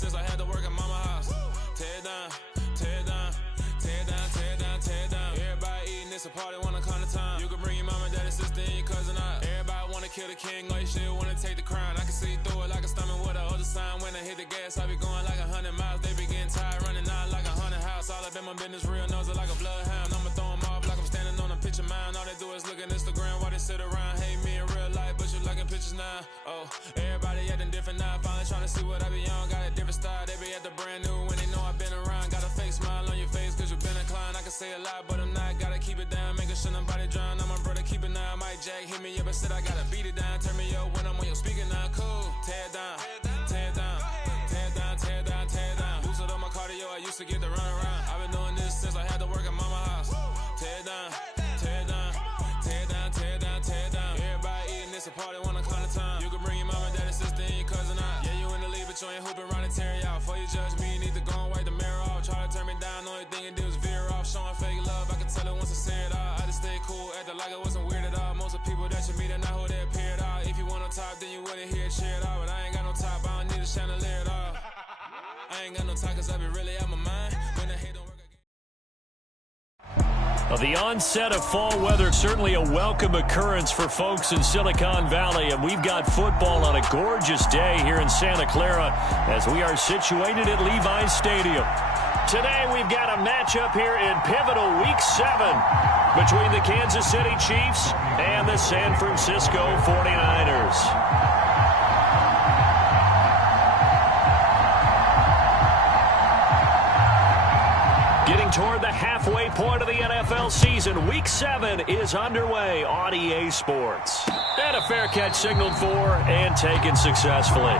since I had to work at mama house. Tear it down, tear it down, tear it down, tear it down, tear it down. Everybody eating, it's a party, wanna come to time. You can bring your mama, daddy, sister, and your cousin out. Everybody wanna kill the king, or you shit wanna take the crown. I can see through it like a stomach with a other sign. When I hit the gas, I be going like 100 miles. They be getting tired, running out like 100 house. All up in my business, real nose it like a bloodhound. I'ma throw them off like I'm standing on a picture mound. All they do is look at Instagram while they sit around. Hate me in real life, but you liking pictures now. Oh, everybody acting different now. Finally trying to see what I be on. Got a different style, they be at the brand new when they know I've been around. Got a fake smile on your face cause you been inclined. I can say a lot, but I'm not. Gotta keep it down, making sure nobody drown. I'm my brother, keep it now. Mike Jack hit me up and said I gotta beat it down. Turn me up when I'm on your speaker now. Cool, tear it down, tear it down, tear it down, tear it down, tear it down. Boosted up my cardio, I used to get to run around. I've been doing this since I had to work at mama house. Tear it down, tear it down, tear it down, tear it down, tear it down. Everybody eating, it's a party, wanna come to time. You can bring your mama, daddy, sister, and your cousin out. Yeah, you in the league, but you ain't hooping around and tearing out. Before you judge me, you need to go and wipe the mirror off. Try to turn me down, only thing you do is veer off. Showing fake love, I can tell it once I say it all. I just stay cool, acting like it wasn't weird at all. Most of the people that you meet are not who they appear at all. If you want on top, then you wouldn't hear it cheer at all. But I ain't got no top, I don't need a chandelier at all. I ain't got no top, cause I be really out my mind. When the hate don't work again. Well, the onset of fall weather, certainly a welcome occurrence for folks in Silicon Valley, and we've got football on a gorgeous day here in Santa Clara as we are situated at Levi's Stadium. Today we've got a matchup here in pivotal Week 7 between the Kansas City Chiefs and the San Francisco 49ers. Getting toward the halfway point of the NFL season, Week 7 is underway on EA Sports. And a fair catch signaled for and taken successfully.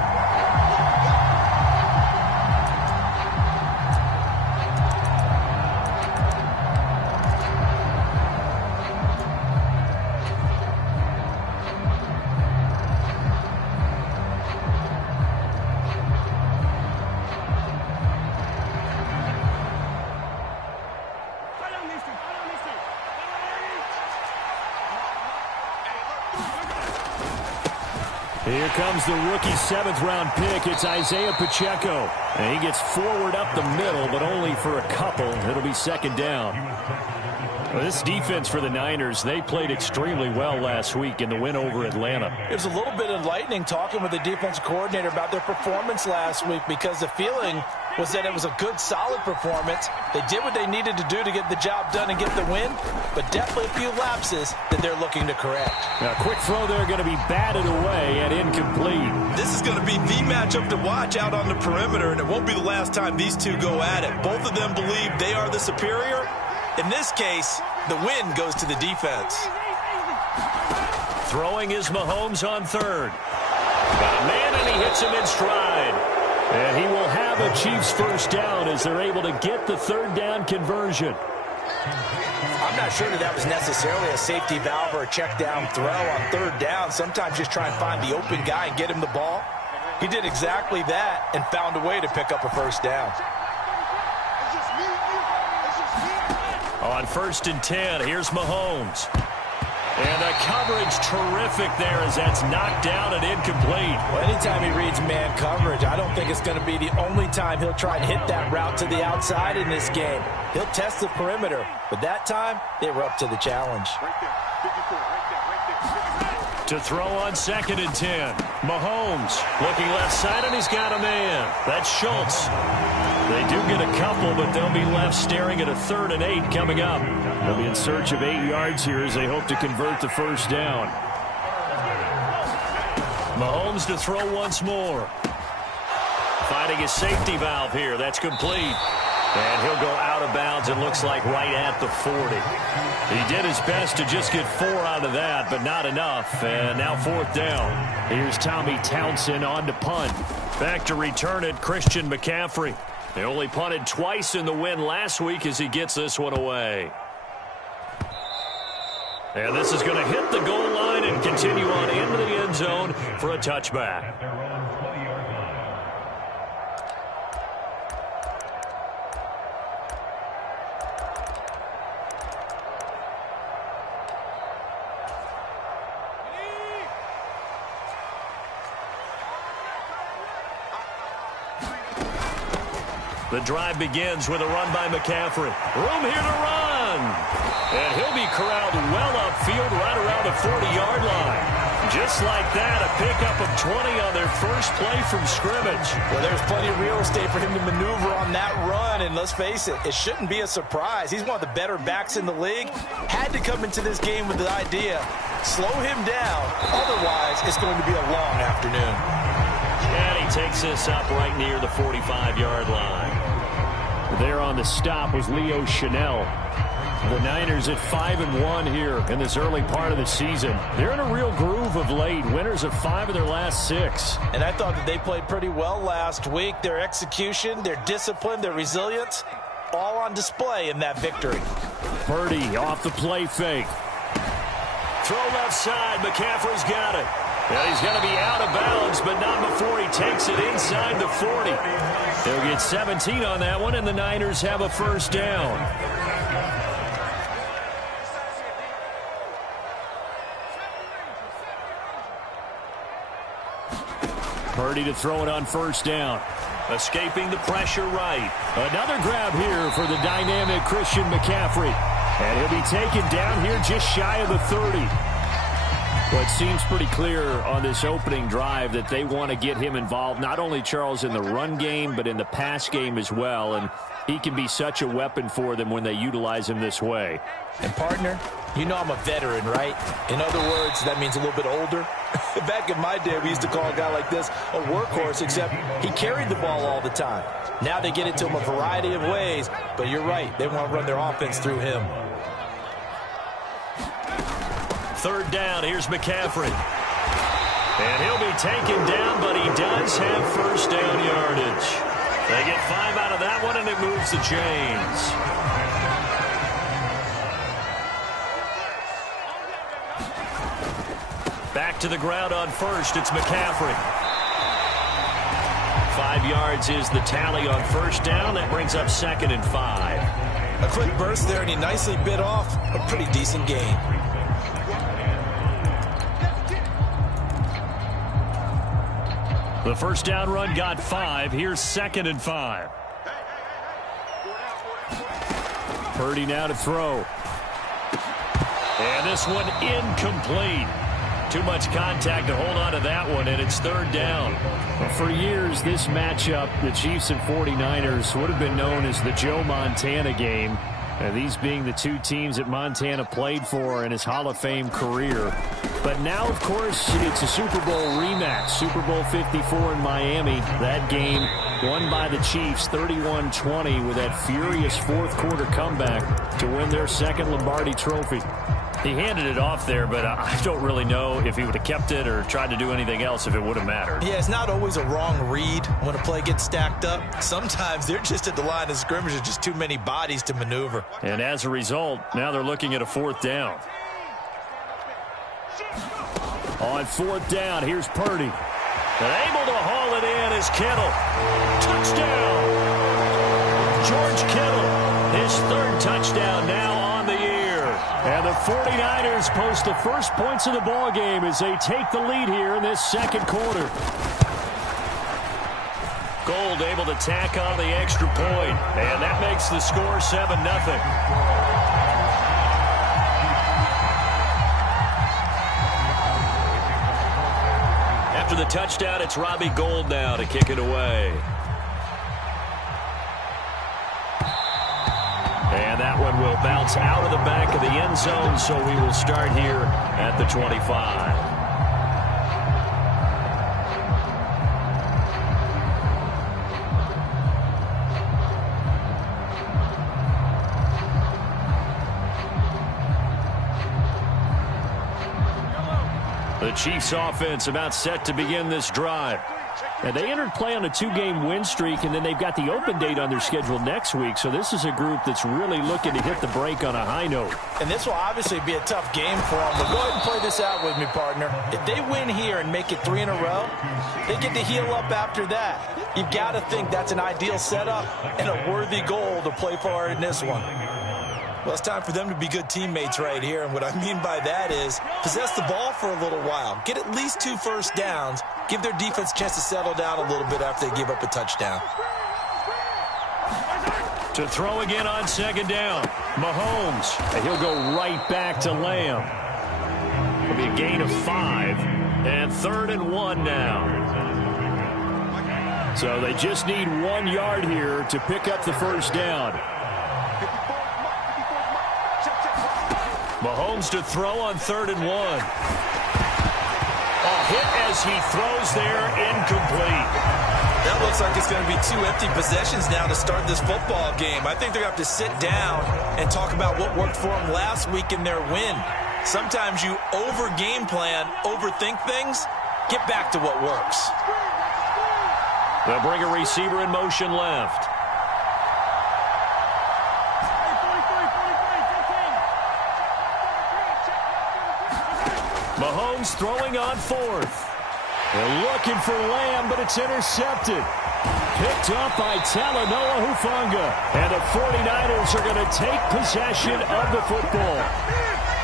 Here comes the rookie 7th-round pick. It's Isaiah Pacheco. And he gets forward up the middle, but only for a couple. It'll be second down. Well, this defense for the Niners, they played extremely well last week in the win over Atlanta. It was a little bit enlightening talking with the defensive coordinator about their performance last week because the feeling was that it was a good, solid performance. They did what they needed to do to get the job done and get the win, but definitely a few lapses that they're looking to correct. Now, a quick throw there going to be batted away and incomplete. This is going to be the matchup to watch out on the perimeter, and it won't be the last time these two go at it. Both of them believe they are the superior. In this case, the win goes to the defense. Throwing is Mahomes on third. Got a man, and he hits him in stride. And he will have a Chiefs first down as they're able to get the third down conversion. I'm not sure that was necessarily a safety valve or a check down throw on third down. Sometimes just try and find the open guy and get him the ball. He did exactly that and found a way to pick up a first down. On 1st and 10, here's Mahomes. And the coverage terrific there as that's knocked down and incomplete. Well, anytime he reads man coverage, I don't think it's going to be the only time he'll try and hit that route to the outside in this game. He'll test the perimeter, but that time they were up to the challenge. To throw on 2nd and 10. Mahomes looking left side, and he's got a man. That's Schultz. They do get a couple, but they'll be left staring at a 3rd and 8 coming up. They'll be in search of 8 yards here as they hope to convert the first down. Mahomes to throw once more. Finding a safety valve here. That's complete. And he'll go out of bounds, it looks like, right at the 40. He did his best to just get 4 out of that, but not enough. And now 4th down. Here's Tommy Townsend on to punt. Back to return it, Christian McCaffrey. They only punted twice in the win last week as he gets this one away. And this is going to hit the goal line and continue on into the end zone for a touchback. The drive begins with a run by McCaffrey. Room here to run. And he'll be corralled well upfield right around the 40-yard line. Just like that, a pickup of 20 on their first play from scrimmage. Well, there's plenty of real estate for him to maneuver on that run, and let's face it, it shouldn't be a surprise. He's one of the better backs in the league. Had to come into this game with the idea, slow him down, otherwise it's going to be a long afternoon. And he takes this up right near the 45-yard line. There on the stop was Leo Chanel. The Niners at 5-1 here in this early part of the season. They're in a real groove of late. Winners of 5 of their last 6. And I thought that they played pretty well last week. Their execution, their discipline, their resilience, all on display in that victory. Purdy off the play fake. Throw left side. McCaffrey's got it. And he's going to be out of bounds, but not before he takes it inside the 40. They'll get 17 on that one, and the Niners have a first down. Purdy to throw it on first down. Escaping the pressure right. Another grab here for the dynamic Christian McCaffrey. And he'll be taken down here just shy of the 30. Well, it seems pretty clear on this opening drive that they want to get him involved, not only, Charles, in the run game, but in the pass game as well. And he can be such a weapon for them when they utilize him this way. And, partner, you know I'm a veteran, right? In other words, that means a little bit older. Back in my day, we used to call a guy like this a workhorse, except he carried the ball all the time. Now they get it to him a variety of ways, but you're right. They want to run their offense through him. Third down, here's McCaffrey. And he'll be taken down, but he does have first down yardage. They get 5 out of that one, and it moves the chains. Back to the ground on first, it's McCaffrey. 5 yards is the tally on first down. That brings up 2nd and 5. A quick burst there, and he nicely bit off a pretty decent gain. The first down run got 5. Here's 2nd and 5. Purdy now to throw. And this one incomplete. Too much contact to hold on to that one, and it's 3rd down. For years, this matchup, the Chiefs and 49ers, would have been known as the Joe Montana game. These being the 2 teams that Montana played for in his Hall of Fame career. But now, of course, it's a Super Bowl rematch. Super Bowl 54 in Miami. That game won by the Chiefs 31-20 with that furious fourth-quarter comeback to win their 2nd Lombardi trophy. He handed it off there, but I don't really know if he would have kept it or tried to do anything else if it would have mattered. Yeah, it's not always a wrong read when a play gets stacked up. Sometimes they're just at the line of scrimmage. There's just too many bodies to maneuver. And as a result, now they're looking at a 4th down. On 4th down, here's Purdy. And able to haul it in is Kittle. Touchdown! George Kittle, his 3rd touchdown now on the year. And the 49ers post the first points of the ball game as they take the lead here in this 2nd quarter. Gold able to tack on the extra point, and that makes the score 7-0. After the touchdown, it's Robbie Gould now to kick it away. And that one will bounce out of the back of the end zone, so we will start here at the 25. The Chiefs offense about set to begin this drive. And they entered play on a 2-game win streak, and then they've got the open date on their schedule next week. So this is a group that's really looking to hit the break on a high note. And this will obviously be a tough game for them. But go ahead and play this out with me, partner. If they win here and make it 3 in a row, they get to heal up after that. You've got to think that's an ideal setup and a worthy goal to play for in this one. Well, it's time for them to be good teammates right here. And what I mean by that is possess the ball for a little while. Get at least 2 first downs. Give their defense a chance to settle down a little bit after they give up a touchdown. To throw again on second down. Mahomes. And he'll go right back to Lamb. It'll be a gain of 5. And 3rd and 1 now. So they just need 1 yard here to pick up the first down. Mahomes to throw on 3rd and 1. A hit as he throws there, incomplete. That looks like it's going to be 2 empty possessions now to start this football game. I think they're going to have to sit down and talk about what worked for them last week in their win. Sometimes you over-game plan, overthink things. Get back to what works. They'll bring a receiver in motion left. Mahomes throwing on 4th. They're looking for Lamb, but it's intercepted. Picked up by Talanoa Hufanga. And the 49ers are going to take possession of the football.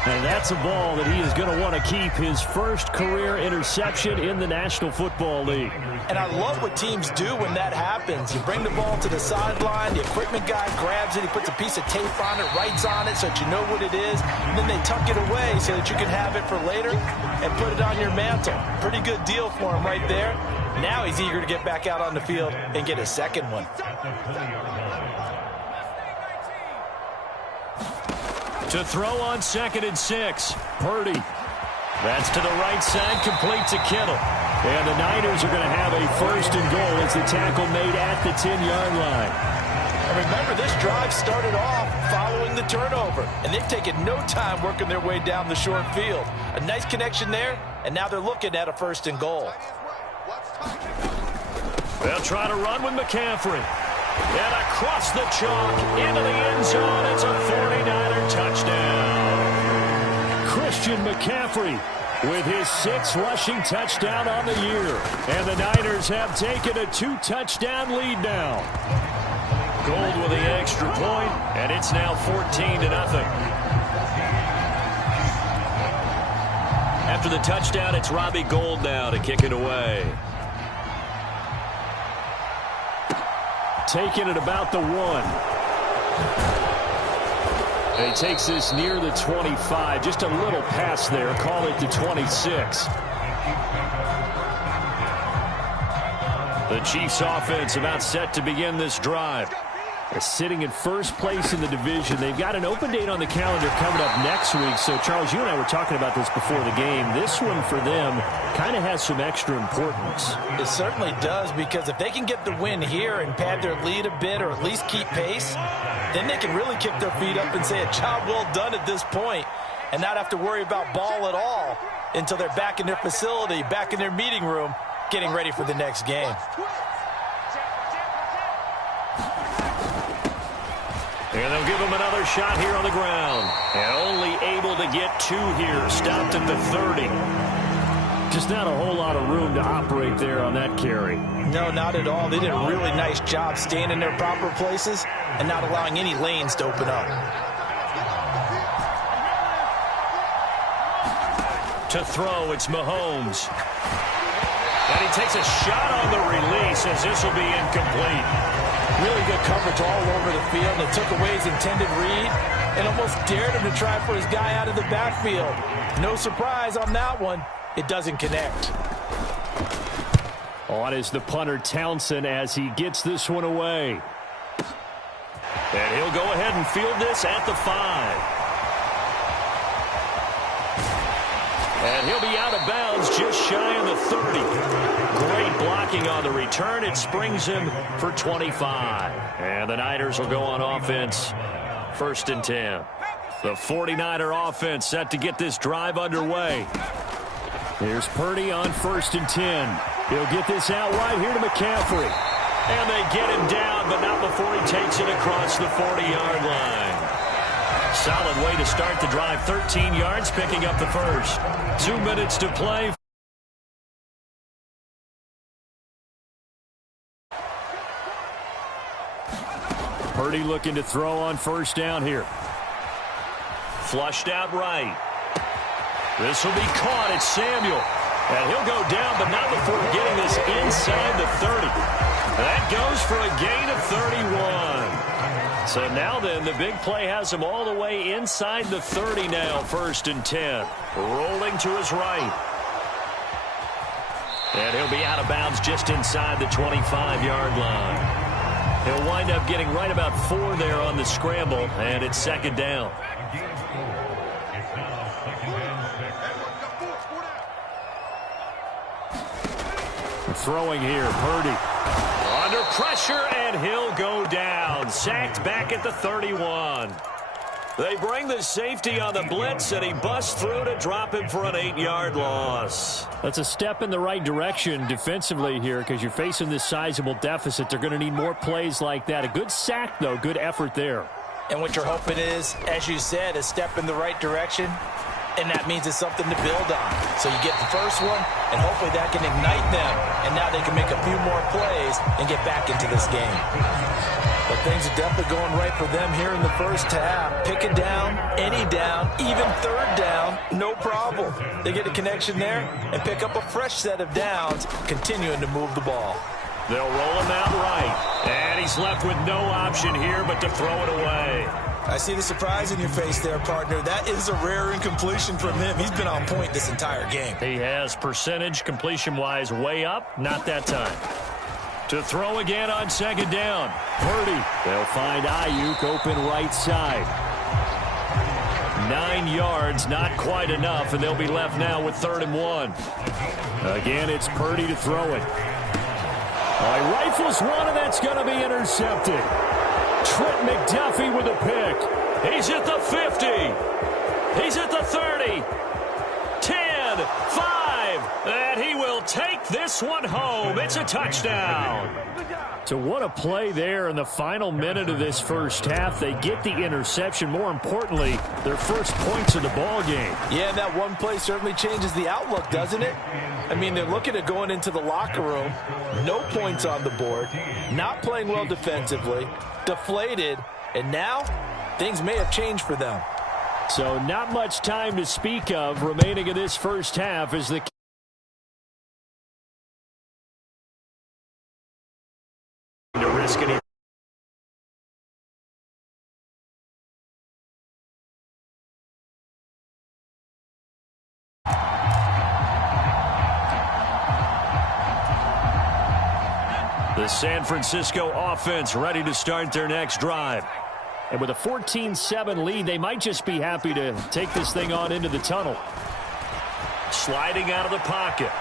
And that's a ball that he is going to want to keep, his first career interception in the National Football League. And I love what teams do when that happens. You bring the ball to the sideline, the equipment guy grabs it, he puts a piece of tape on it, writes on it so that you know what it is, and then they tuck it away so that you can have it for later and put it on your mantle. Pretty good deal for him right there. Now he's eager to get back out on the field and get his second one. To throw on 2nd and 6. Purdy. That's to the right side, complete to Kittle. And the Niners are going to have a 1st and goal as the tackle made at the 10-yard line. And remember, this drive started off following the turnover, and they've taken no time working their way down the short field. A nice connection there, and now they're looking at a 1st and goal. They'll try to run with McCaffrey. And across the chalk, into the end zone, it's a 49er touchdown. Christian McCaffrey with his 6th rushing touchdown on the year. And the Niners have taken a 2-touchdown lead now. Gold with the extra point, and it's now 14-0. After the touchdown, it's Robbie Gould now to kick it away. Taking it about the 1. And he takes this near the 25. Just a little pass there. Call it the 26. The Chiefs offense about set to begin this drive. They're sitting in first place in the division. They've got an open date on the calendar coming up next week. So, Charles, you and I were talking about this before the game. This one for them kind of has some extra importance. It certainly does, because if they can get the win here and pad their lead a bit or at least keep pace, then they can really kick their feet up and say a job well done at this point and not have to worry about ball at all until they're back in their facility, back in their meeting room, getting ready for the next game. And they'll give him another shot here on the ground. And only able to get 2 here. Stopped at the 30. Just not a whole lot of room to operate there on that carry. No, not at all. They did a really nice job staying in their proper places and not allowing any lanes to open up. To throw, it's Mahomes. And he takes a shot on the release as this will be incomplete. Really good coverage all over the field, and it took away his intended read and almost dared him to try for his guy out of the backfield. No surprise on that one. It doesn't connect. On is the punter Townsend as he gets this one away. And he'll go ahead and field this at the 5. And he'll be out of bounds just shy of the 30. Great blocking on the return. It springs him for 25. And the Niners will go on offense. 1st and 10. The 49er offense set to get this drive underway. Here's Purdy on 1st and 10. He'll get this out wide here to McCaffrey. And they get him down, but not before he takes it across the 40-yard line. Solid way to start the drive. 13 yards, picking up the first. 2 minutes to play. Purdy looking to throw on 1st down here. Flushed out right. This will be caught. It's Samuel. And he'll go down, but not before getting this inside the 30. That goes for a gain of 31. So now then, the big play has him all the way inside the 30 now, 1st and 10. Rolling to his right. And he'll be out of bounds just inside the 25-yard line. He'll wind up getting right about 4 there on the scramble, and it's 2nd down. Throwing here, Purdy. Under pressure, and he'll go down. Sacked back at the 31. They bring the safety on the blitz, and he busts through to drop him for an 8-yard loss. That's a step in the right direction defensively here because you're facing this sizable deficit. They're going to need more plays like that. A good sack, though. Good effort there. And what you're hoping is, as you said, a step in the right direction. And that means it's something to build on. So you get the first one, and hopefully that can ignite them. And now they can make a few more plays and get back into this game. But things are definitely going right for them here in the first half. Pick a down, any down, even 3rd down, no problem. They get a connection there and pick up a fresh set of downs, continuing to move the ball. They'll roll him out right. And he's left with no option here but to throw it away. I see the surprise in your face there, partner. That is a rare incompletion from him. He's been on point this entire game. He has percentage completion-wise way up. Not that time. To throw again on 2nd down. Purdy. They'll find Ayuk open right side. 9 yards, not quite enough, and they'll be left now with 3rd and 1. Again, it's Purdy to throw it. He rifles one, and that's going to be intercepted. Trent McDuffie with a pick. He's at the 50. He's at the 30. 10, 5, and he will take this one home. It's a touchdown. So what a play there in the final minute of this first half. They get the interception. More importantly, their first points of the ball game. Yeah, that one play certainly changes the outlook, doesn't it? I mean, they're looking at going into the locker room. No points on the board. Not playing well defensively. Deflated. And now, things may have changed for them. So not much time to speak of remaining in this first half as the to risk it. The San Francisco offense ready to start their next drive. And with a 14-7 lead, they might just be happy to take this thing on into the tunnel. Sliding out of the pocket.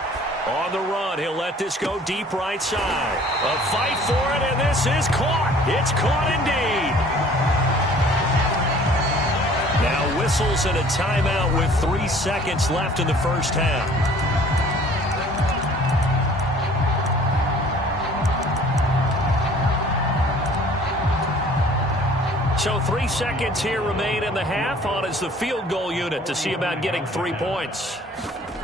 On the run, he'll let this go deep right side. A fight for it, and this is caught. It's caught indeed. Now whistles and a timeout with 3 seconds left in the first half. So 3 seconds here remain in the half. On is the field goal unit to see about getting 3 points.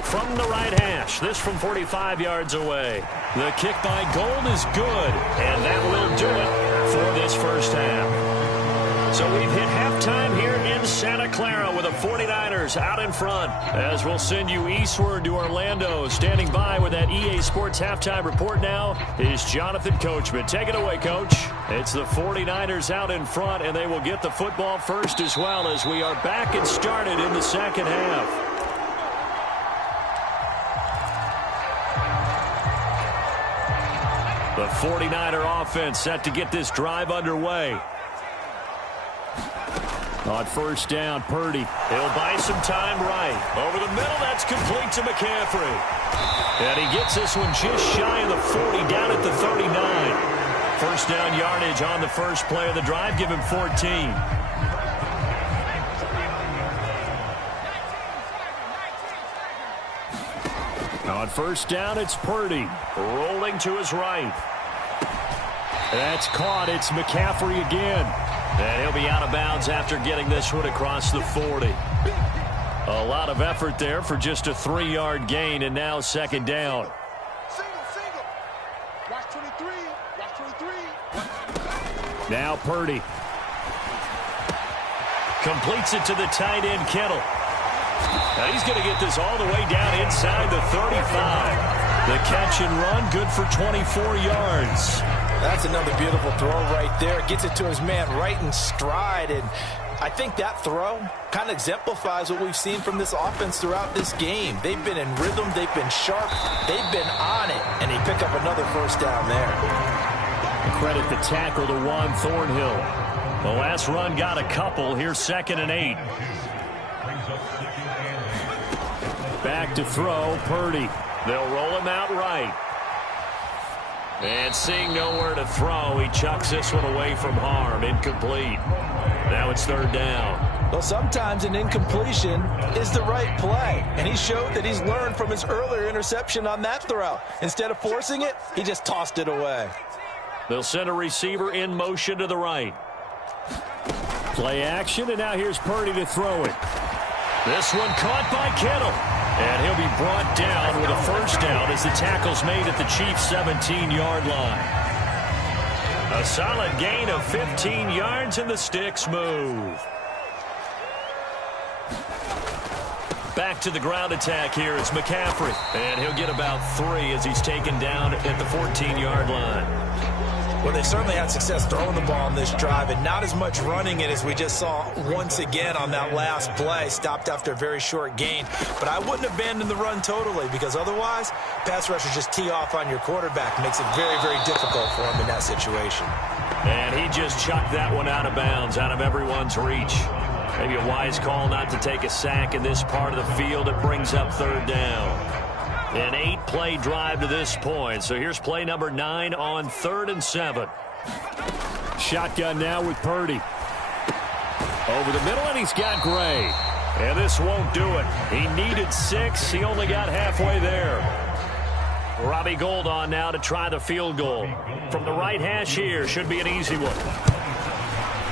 From the right hash, this from 45 yards away. The kick by Gold is good, and that will do it for this first half. So we've hit halftime here in Santa Clara with the 49ers out in front. As we'll send you eastward to Orlando. Standing by with that EA Sports halftime report now is Jonathan Coachman. Take it away, Coach. It's the 49ers out in front, and they will get the football first as well as we are back and started in the second half. The 49er offense set to get this drive underway. On first down, Purdy. He'll buy some time right. Over the middle, that's complete to McCaffrey. And he gets this one just shy of the 40, down at the 39. First down yardage on the first play of the drive. Give him 14. On first down, it's Purdy. Rolling to his right. That's caught. It's McCaffrey again. And he'll be out of bounds after getting this one across the 40. A lot of effort there for just a 3-yard gain, and now second down. Single. Watch 23. Watch 23. Now Purdy. Completes it to the tight end, Kittle. Now he's going to get this all the way down inside the 35. The catch and run, good for 24 yards. That's another beautiful throw right there. Gets it to his man right in stride. And I think that throw kind of exemplifies what we've seen from this offense throughout this game. They've been in rhythm. They've been sharp. They've been on it. And he picked up another first down there. Credit the tackle to Juan Thornhill. The last run got a couple. Here's 2nd and 8. Back to throw, Purdy. They'll roll him out right. And seeing nowhere to throw, he chucks this one away from harm. Incomplete. Now it's 3rd down. Well, sometimes an incompletion is the right play. And he showed that he's learned from his earlier interception on that throw. Instead of forcing it, he just tossed it away. They'll send a receiver in motion to the right. Play action, and now here's Purdy to throw it. This one caught by Kittle. And he'll be brought down with a first down as the tackle's made at the Chiefs' 17-yard line. A solid gain of 15 yards, and the sticks move. Back to the ground attack here. It's McCaffrey. And he'll get about 3 as he's taken down at the 14-yard line. Well, they certainly had success throwing the ball on this drive and not as much running it as we just saw once again on that last play. Stopped after a very short gain. But I wouldn't abandon the run totally because otherwise, pass rushers just tee off on your quarterback. Makes it very, very difficult for him in that situation. And he just chucked that one out of bounds, out of everyone's reach. Maybe a wise call not to take a sack in this part of the field. It brings up 3rd down. An 8-play drive to this point. So here's play number 9 on 3rd and 7. Shotgun now with Purdy. Over the middle, and he's got Gray. And this won't do it. He needed 6. He only got halfway there. Robbie Gould on now to try the field goal. From the right hash here, should be an easy one.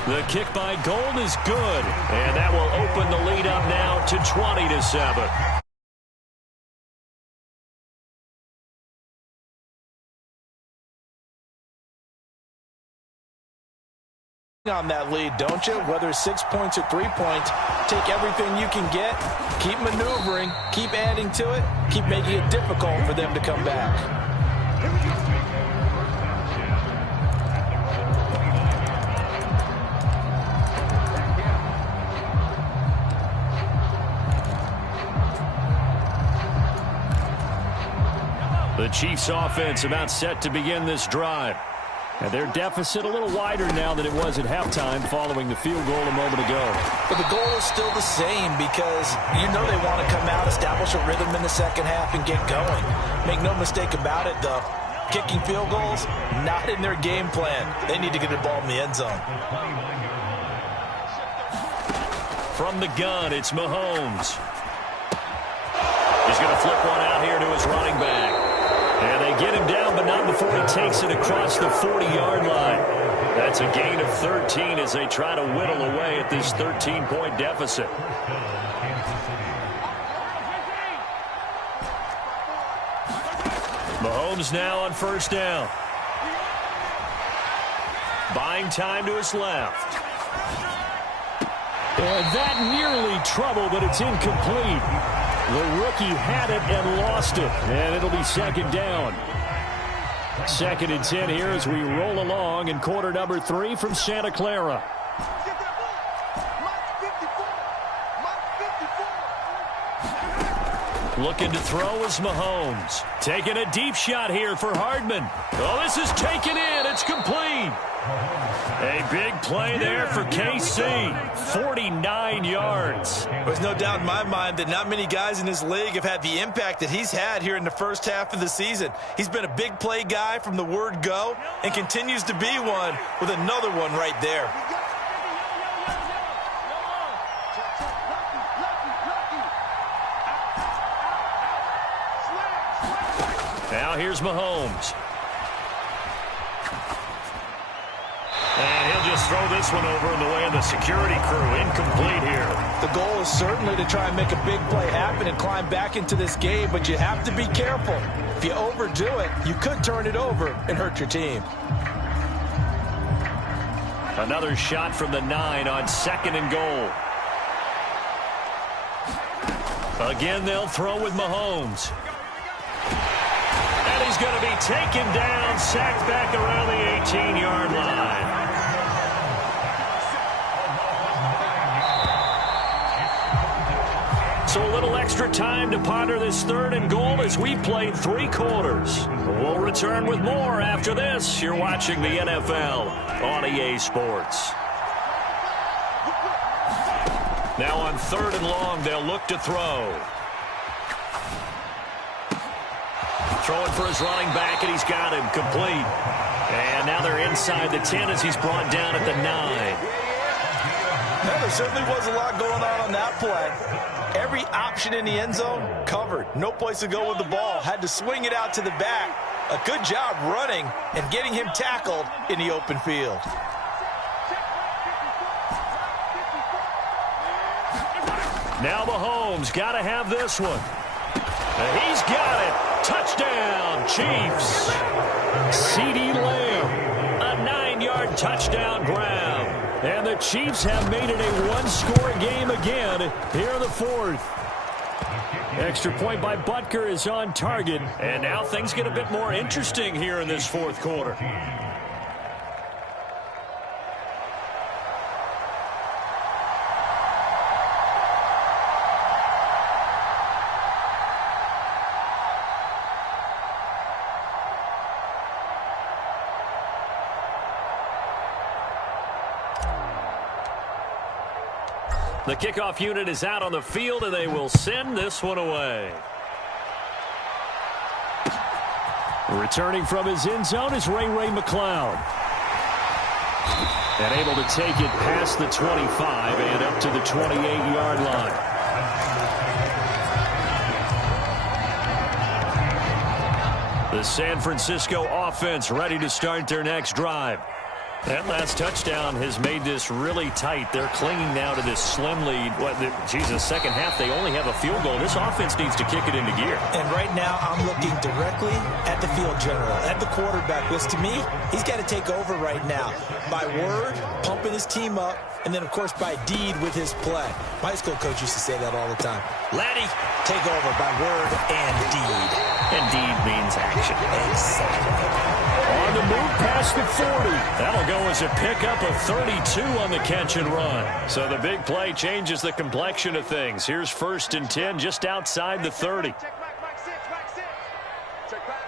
The kick by Gould is good. And that will open the lead up now to 20-7. On that lead, don't you? Whether it's 6 points or 3 points, take everything you can get, keep maneuvering, keep adding to it, keep making it difficult for them to come back. The Chiefs offense about set to begin this drive. And their deficit a little wider now than it was at halftime following the field goal a moment ago. But the goal is still the same because you know they want to come out, establish a rhythm in the second half, and get going. Make no mistake about it, though. Kicking field goals, not in their game plan. They need to get the ball in the end zone. From the gun, it's Mahomes. He's going to flip one out here to his running back. And they get him down, but not before he takes it across the 40-yard line. That's a gain of 13 as they try to whittle away at this 13-point deficit. Mahomes now on first down. Buying time to his left. And that nearly trouble, but it's incomplete. The rookie had it and lost it, and it'll be 2nd down. 2nd and 10 here as we roll along in quarter number 3 from Santa Clara. Looking to throw is Mahomes. Taking a deep shot here for Hardman. Oh, this is taken in. It's complete. A big play there for KC. 49 yards. There's no doubt in my mind that not many guys in this league have had the impact that he's had here in the first half of the season. He's been a big play guy from the word go and continues to be one with another one right there. Now here's Mahomes. And he'll just throw this one over in the way of the security crew. Incomplete here. The goal is certainly to try and make a big play happen and climb back into this game, but you have to be careful. If you overdo it, you could turn it over and hurt your team. Another shot from the 9 on 2nd and goal. Again, they'll throw with Mahomes. And And he's going to be taken down, sacked back around the 18-yard line. So a little extra time to ponder this 3rd and goal as we played 3 quarters. We'll return with more after this. You're watching the NFL on EA Sports. Now on 3rd and long, they'll look to throw. Throwing for his running back, and he's got him complete. And now they're inside the 10 as he's brought down at the 9. There certainly was a lot going on that play. Every option in the end zone covered. No place to go with the ball. Had to swing it out to the back. A good job running and getting him tackled in the open field. Now Mahomes got to have this one. And he's got it. Touchdown, Chiefs. CeeDee Lamb, a 9-yard touchdown grab. And the Chiefs have made it a 1-score game again here in the 4th. Extra point by Butker is on target. And now things get a bit more interesting here in this 4th quarter. The kickoff unit is out on the field, and they will send this one away. Returning from his end zone is Ray McCloud. And able to take it past the 25 and up to the 28-yard line. The San Francisco offense ready to start their next drive. That last touchdown has made this really tight. They're clinging now to this slim lead. Second half, they only have a field goal. This offense needs to kick it into gear. And right now, I'm looking directly at the field general, at the quarterback. Because to me, he's got to take over right now. By word, pumping his team up, and then, of course, by deed with his play. My high school coach used to say that all the time. Laddie, take over by word and deed. And deed means action. Exactly. On the move past the 40. That'll go as a pickup of 32 on the catch and run. So the big play changes the complexion of things. Here's 1st and 10 just outside the 30. Check back, six. Check back.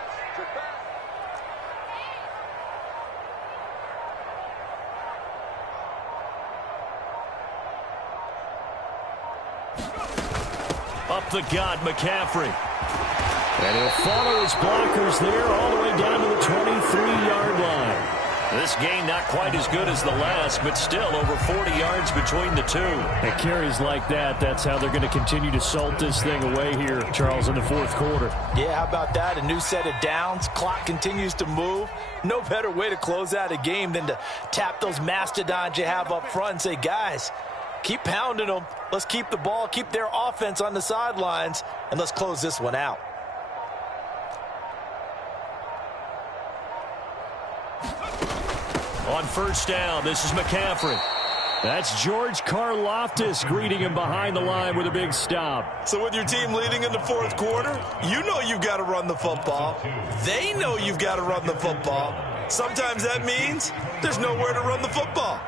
Up the gut, McCaffrey. And he'll follow his blockers there all the way down to the 23-yard line. This game not quite as good as the last, but still over 40 yards between the two. And carries like that, that's how they're going to continue to salt this thing away here, Charles, in the 4th quarter. Yeah, how about that? A new set of downs. Clock continues to move. No better way to close out a game than to tap those mastodons you have up front and say, guys, keep pounding them. Let's keep the ball, keep their offense on the sidelines, and let's close this one out. On 1st down, this is McCaffrey. That's George Karlaftis greeting him behind the line with a big stop. So with your team leading in the 4th quarter, you know you've got to run the football. They know you've got to run the football. Sometimes that means there's nowhere to run the football.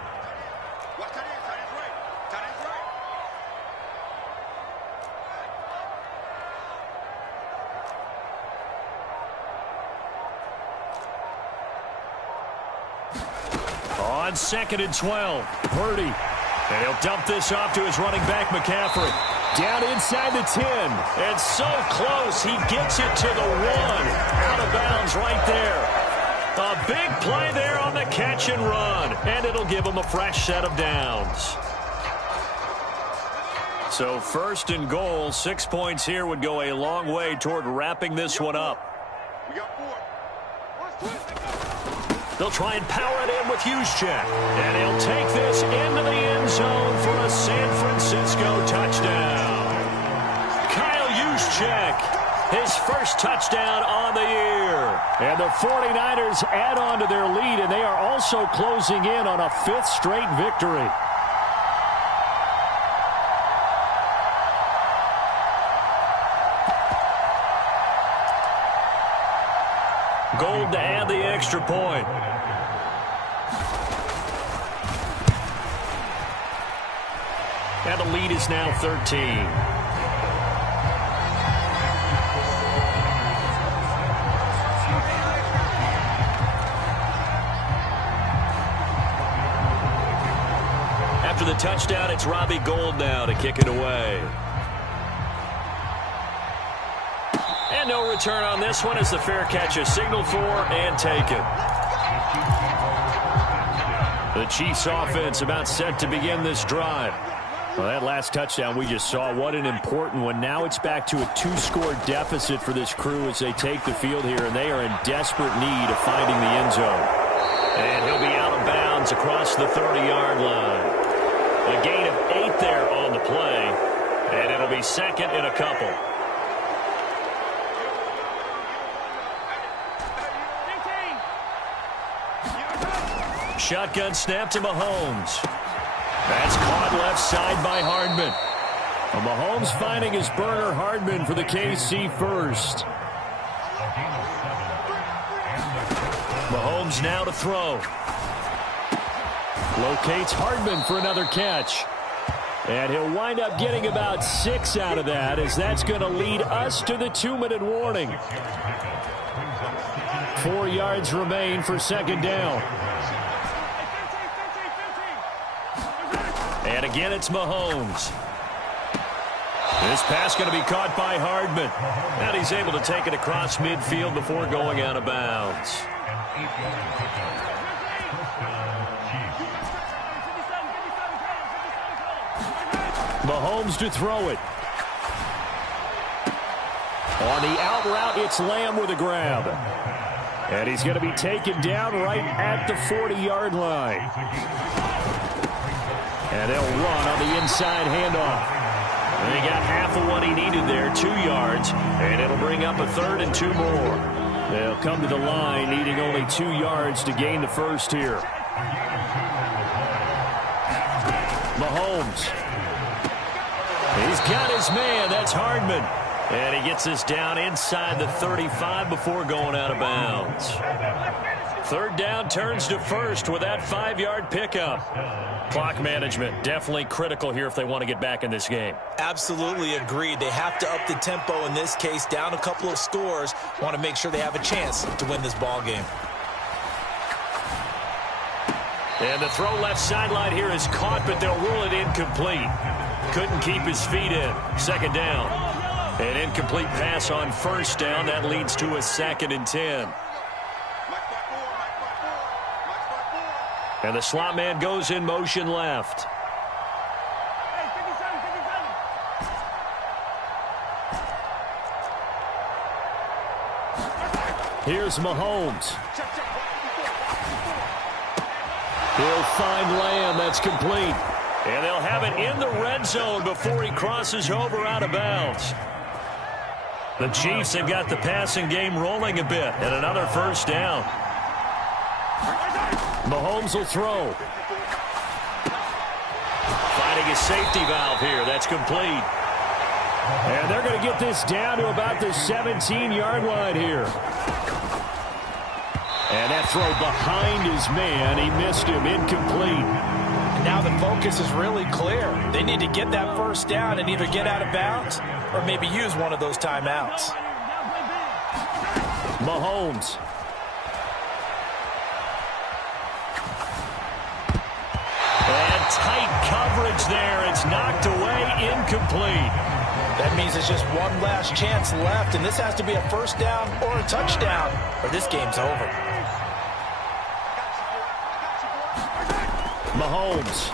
On 2nd and 12, Purdy. And he'll dump this off to his running back, McCaffrey. Down inside the 10. And so close, he gets it to the 1. Out of bounds right there. A big play there on the catch and run. And it'll give him a fresh set of downs. So 1st and goal, 6 points here would go a long way toward wrapping this one up. We got 4. They'll try and power it in with Juszczyk. And he'll take this into the end zone for a San Francisco touchdown. Kyle Juszczyk, his first touchdown on the year. And the 49ers add on to their lead, and they are also closing in on a 5th straight victory. Gold to add the extra point. And the lead is now 13. After the touchdown, it's Robbie Gould now to kick it away. And no return on this one as the fair catch is signaled for and taken. The Chiefs offense about set to begin this drive. Well, that last touchdown we just saw, what an important one. Now it's back to a 2-score deficit for this crew as they take the field here, and they are in desperate need of finding the end zone. And he'll be out of bounds across the 30-yard line. A gain of 8 there on the play, and it'll be second and a couple. Shotgun snap to Mahomes. That's caught left side by Hardman. Mahomes finding his burner Hardman for the KC first. Mahomes now to throw. Locates Hardman for another catch. And he'll wind up getting about 6 out of that, as that's going to lead us to the 2-minute warning. 4 yards remain for second down. And again, it's Mahomes. This pass going to be caught by Hardman. And he's able to take it across midfield before going out of bounds. Mahomes to throw it. On the out route, it's Lamb with a grab. And he's going to be taken down right at the 40-yard line. And they'll run on the inside handoff. And he got half of what he needed there, 2 yards. And it'll bring up a 3rd and 2 more. They'll come to the line needing only 2 yards to gain the first here. Mahomes. He's got his man. That's Hardman. And he gets this down inside the 35 before going out of bounds. 3rd down turns to 1st with that 5-yard pickup. Clock management definitely critical here if they want to get back in this game. Absolutely agreed. They have to up the tempo in this case, down a couple of scores. Want to make sure they have a chance to win this ball game. And the throw left sideline here is caught, but they'll rule it incomplete. Couldn't keep his feet in. Second down. An incomplete pass on 1st down. That leads to a 2nd and 10. And the slot man goes in motion left. Here's Mahomes. He'll find Lamb. That's complete. And they'll have it in the red zone before he crosses over out of bounds. The Chiefs have got the passing game rolling a bit. And another 1st down. Mahomes will throw. Finding his safety valve here. That's complete. And they're going to get this down to about the 17-yard line here. And that throw behind his man. He missed him. Incomplete. Now the focus is really clear. They need to get that 1st down and either get out of bounds or maybe use one of those timeouts. Mahomes. And tight coverage there. It's knocked away. Incomplete. That means it's just one last chance left, and this has to be a 1st down or a touchdown, or this game's over. Mahomes.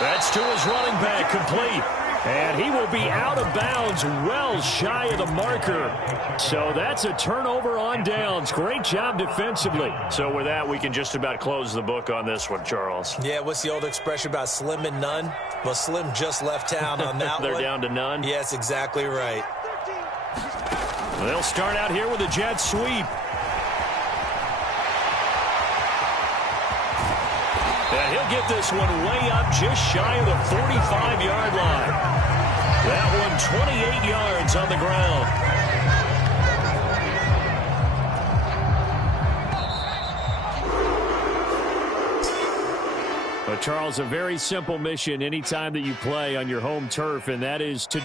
That's to his running back, complete. And he will be out of bounds, well shy of the marker. So that's a turnover on downs. Great job defensively. So with that, we can just about close the book on this one, Charles. Yeah, what's the old expression about slim and none? Well, Slim just left town on that They're one. down to none? Yes, exactly right. They'll start out here with a jet sweep. And he'll get this one way up just shy of the 45-yard line. That one 28 yards on the ground. But, Charles, a very simple mission anytime that you play on your home turf, and that is to